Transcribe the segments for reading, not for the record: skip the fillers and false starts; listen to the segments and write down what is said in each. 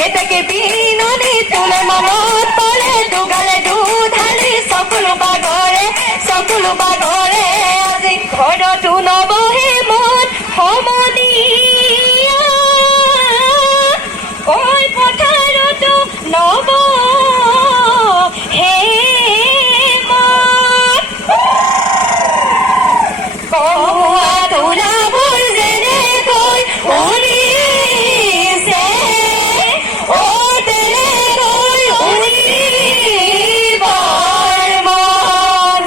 কেতেকে বিননি তোলে মনত পৰে দুগালে দুধালি সকলো বাগৰে আজি ঘৰতো নবহে মন সমনীয়া কৈ পথাৰতো নব হে মন কমুৱা তোলাবোৰ যেনেকৈ উৰিছে অ তেনেকৈ উৰিবৰ মন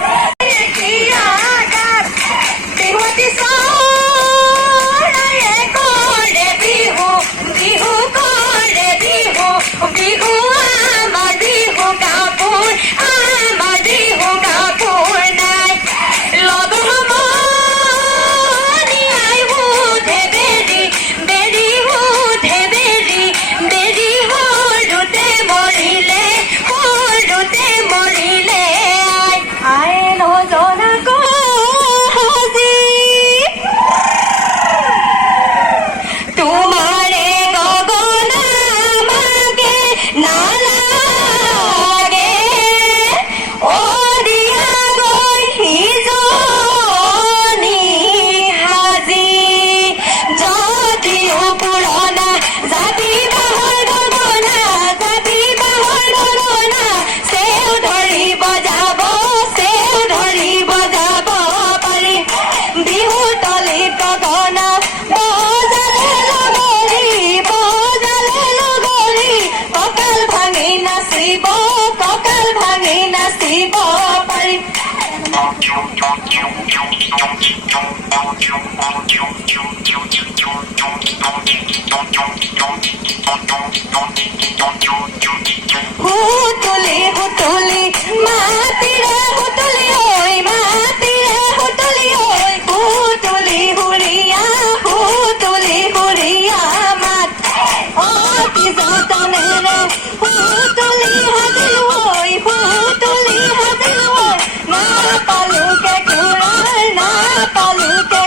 বিহুৱতী চৰায়ে কৰে বিহু কৰে বিহু আমাৰ বিহু কাপোৰ নাই লগ সমনীয়াই উঠে বেৰি উঠে বেৰি সৰুতে মৰিলে আই নজনাকৈ আজি তোমাৰে গগনা মাগে নালাগে অ দিয়া গৈ সিজনী সাজি যদিও পুৰণা জাতি বাঁহৰ গগনা চেও ধৰি বজাব পাৰি বিহুৰ তলিত গগনা বজালে লগৰী কঁকাল ভাঙি নাচিব পাৰি হুতুলি মাতিৰে হুতুলি ঐ হুতুলি হুৰিয়া মাত অতি যতনেৰে হুতুলি সাজিলো ঐ নাপালোকে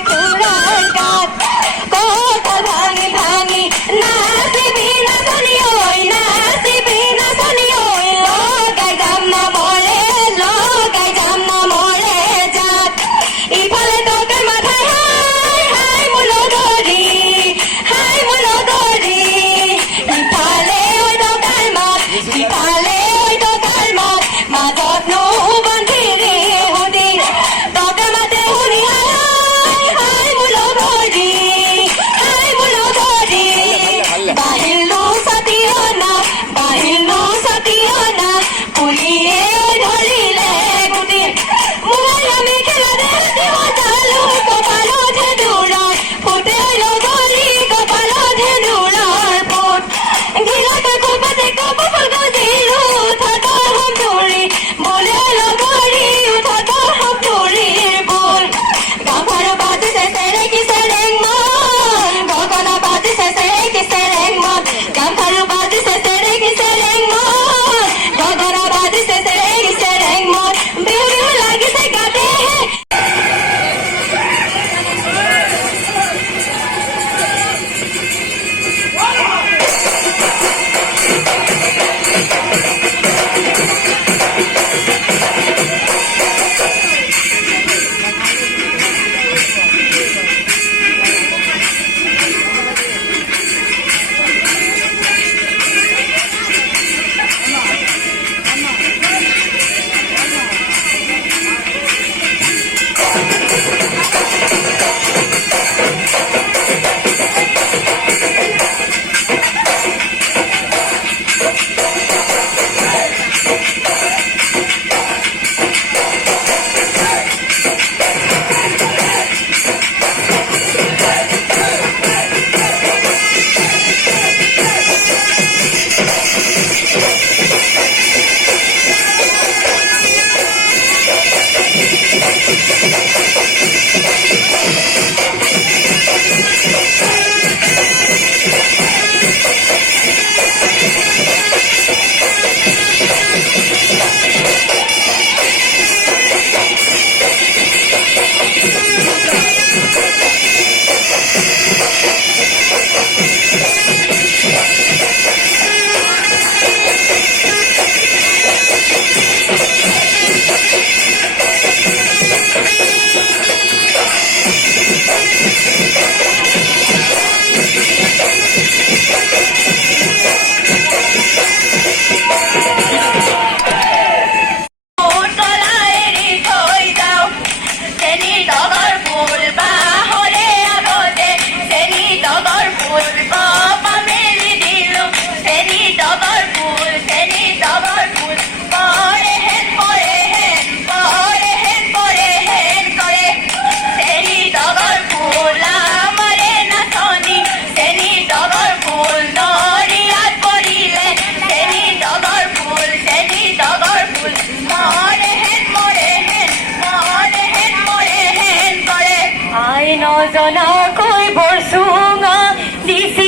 খুৰাৰ গাত কঁকাল ভাঙি নাচিবি নাচনি ঐ লগাই যাম না বৰে নজনাকৈ বৰ চুঙা দিছিল